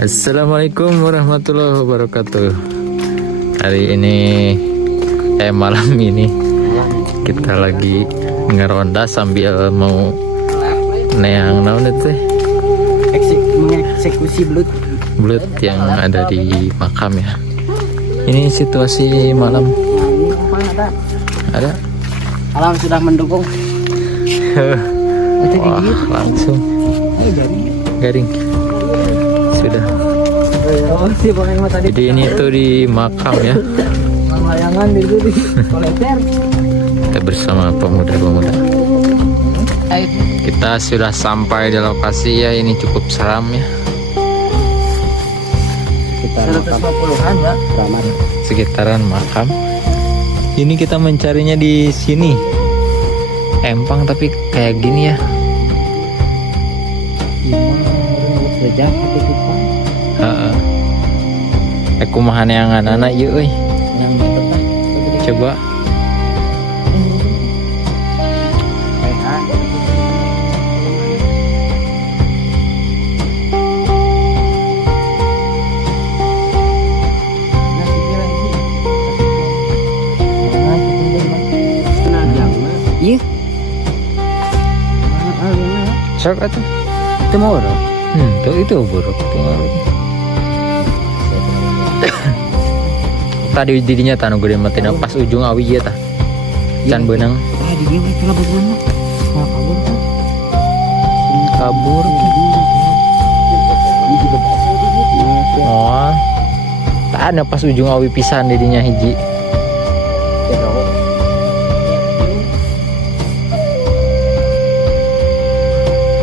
Assalamualaikum warahmatullahi wabarakatuh. Hari ini malam ini kita lagi ngeronda sambil mau neang naon itu mengeksekusi belut yang ada di makam ya. Ini situasi malam. Ada alam sudah mendukung. Wah, langsung garing sudah. Jadi ini tuh di makam ya. Layangan itu di koleter. Kita bersama pemuda-pemuda. Kita sudah sampai di lokasi ya. Ini cukup seram ya. Sekitar 150-an ya. Sekitaran makam. Ini kita mencarinya di sini. Empang tapi kayak gini ya. Sejak itu kumahan yang anak-anak yuk coba iya sok atau itu mau orang tuh itu buruk tadi dirinya tanu gede mati pas ujung awi ya tah can benang tadi dia itu lah bagaimana kabur oh tak ada pas ujung awi pisan dirinya hiji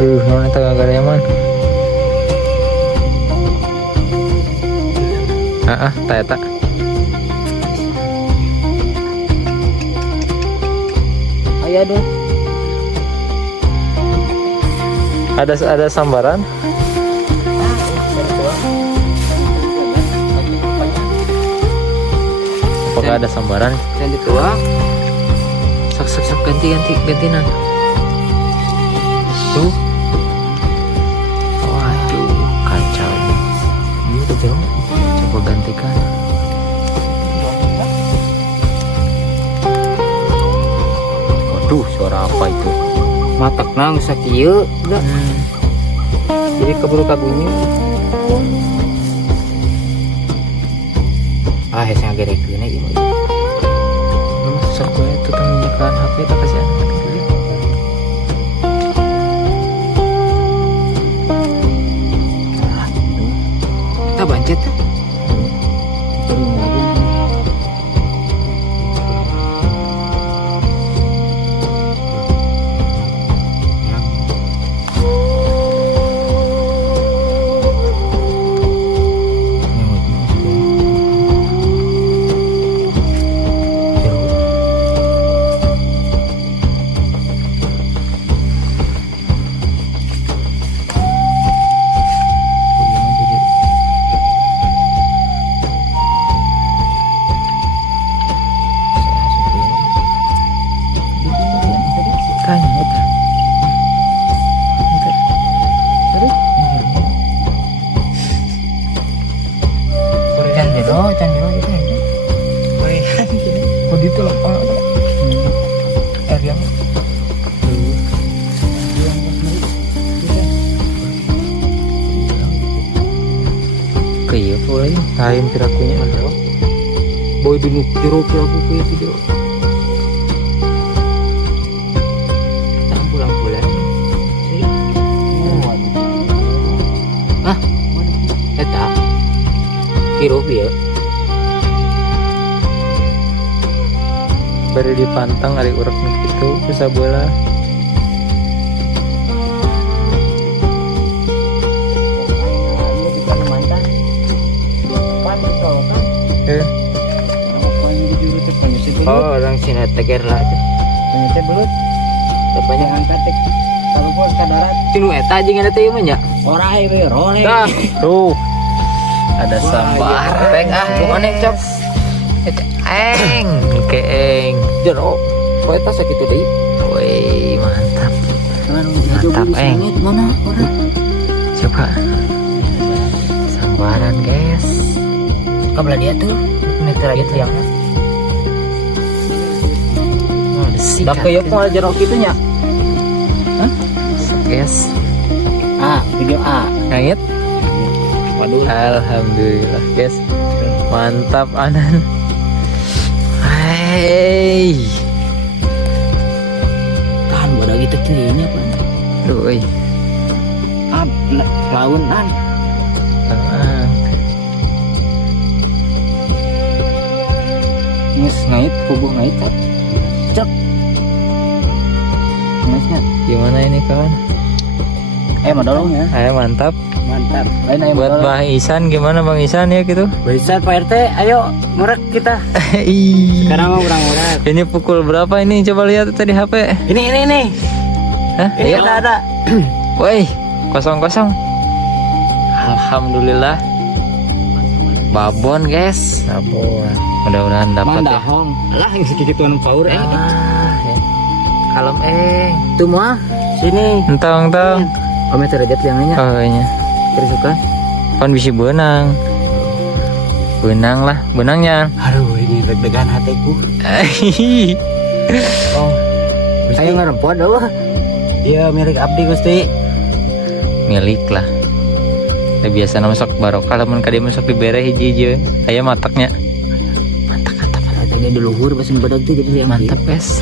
nona tengah garayaman tak ayah deh ada sambaran apakah ada sambaran yang dituang sak gantian tuh waduh kacau ini betul coba gantikan waduh suara apa itu matak nang sakieu jadi keburu kabunyi yang gerekeun ieu masuk gue itu kan menyekan HP tak kasih anak kita bancet Candelo itu begitu loh yang kayak boleh lain pirakunya ada boy dulu jero aku kayak video tak pulang-pulang eta kiro dia baru dipantang hari urak itu bisa bola oh orang sini teger lah ternyata belut banyak angkat kalau gua ke darat tinu eta aja nggak ada teh nya orai we rone tuh ada sambar teng gimana cok eng keeng jero kok eta sakitu deui woi mantap eng mana orang coba sambaran guys. Kabelah dia tuh meter aja tuh yang dak kayak mau jeruk itunya. Hah? Guys. Video A. Ngait. Waduh. Alhamdulillah guys. Mantap Anan. Hai. Tahan badak gitu cilinya Pak. Duh, euy. Launan. Nges ngait, kubu ngait tak. Cep. Ngesnya. Gimana ini kawan? Madolong ya. Ayo mantap. Mantap. Lain ayo Buat Bang Isan gimana Bang Isan ya gitu? Bisa Pak RT, ayo merek kita. Sekarang mau orang-orang. Ini pukul berapa ini? Coba lihat tadi HP. Ini. Hah? Ini Ayo. ada. Woi, kosong. Alhamdulillah. Babon guys. Babon. Mudah-mudahan dapat ya. Mandahong. Lah yang segituan power Ya. Kalem Tuh mah sini. Entong. Ome derajat liangnya. Oh iya. Kerisukan. Pan bisi benang. Benang lah, benangnya. Aduh, ini deg-degan hatiku. Oh. Ayo ngerempot dah. Iya, milik abdi Gusti. Milik lah. Udah biasa masak barokah lamun ka dieu masak dibere hiji-hiji. Aya mataknya. Mantap. Tadi di luhur pas badak teh jadi liang. Mantap, guys.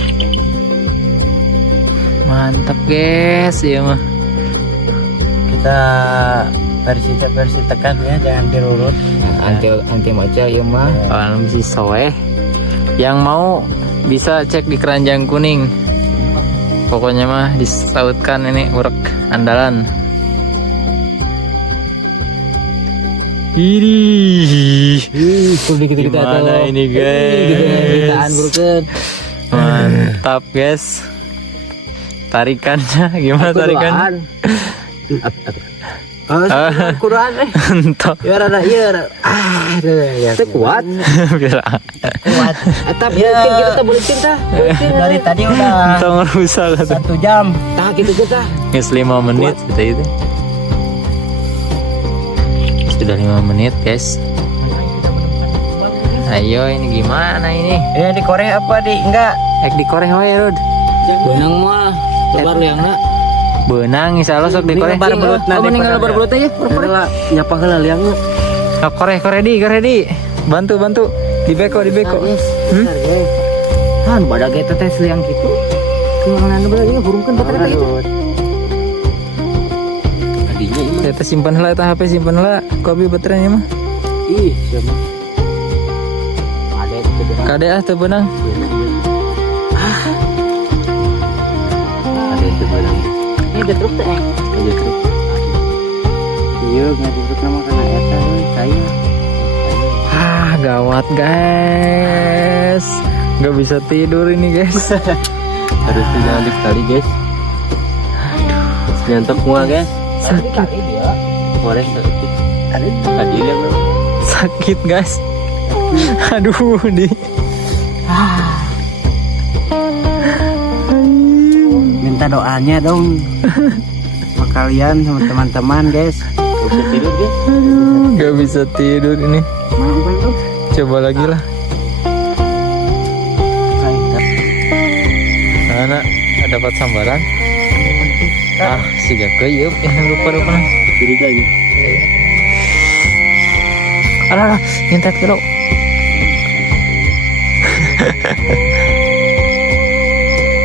Mantap, guys. Iya mah. Kita versi tekan ya, jangan dirurut. Anti maca ya mah. Kalau si soeh yang mau bisa cek di keranjang kuning. Pokoknya mah disautkan ini urek andalan. Ih, gimana ini guys? Mantap guys. Tarikannya gimana tarikan? Quran Entah. ya rada iya itu kuat kuat tapi kita boleh cinta dari tadi udah entah ngerusak 1 jam tah gitu kita guys 5 menit itu sudah 5 menit guys. Ayo ini gimana ini di Korea apa di enggak dikoreh wae Rod benang mah tebar yang nak benang insyaallah sok dikoreh bar belut meninggal bar belut aja nyapa heula liangna koreh di bantu dibeko kan badak eta teh liang kitu kumaha badak ieu hurungkeun baterai kitu adinya ieu kita simpan heula eta HP simpan heula kopi baterainya mah ih siapa ada itu kade teu benang ada itu benang ini getruk teh getruk iya getruk nama kana eta kayu gawat guys nggak bisa tidur ini guys harus nyalik tali guys nyantok semua guys sakit dia kores sakit tadi dia sakit guys aduh di minta doanya dong sama kalian sama teman-teman guys bisa tidur guys nggak bisa tidur ini coba lagi lah anak dapat sambaran si gak yuk lupa curiga ini alah nyentet kilo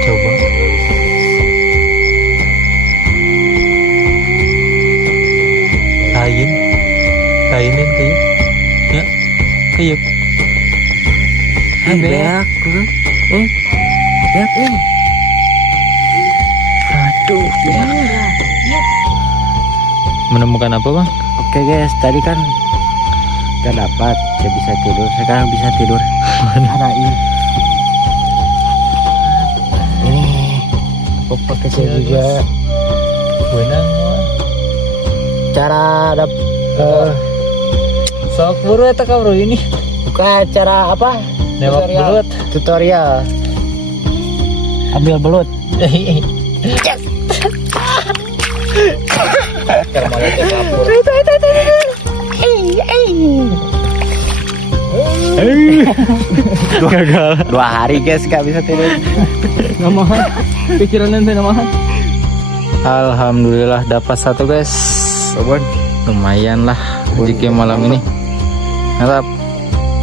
coba lainin kayak ya kayak beak beak aduh menemukan apa bang? Oke guys, tadi kan kita dapat, saya bisa tidur. Sekarang bisa tidur. Ada ini. Ini pupuk kecil juga. Benang Cara sok buru eta ka bro ini. buka cara apa? Nembak belut. Tutorial. Ambil belut. Gagal. 2 hari guys gak bisa tidur. Namahan. Pikiran nanti namahan. Alhamdulillah dapat 1 guys. Sobon. Lumayan lah rezeki malam ini. Mantap.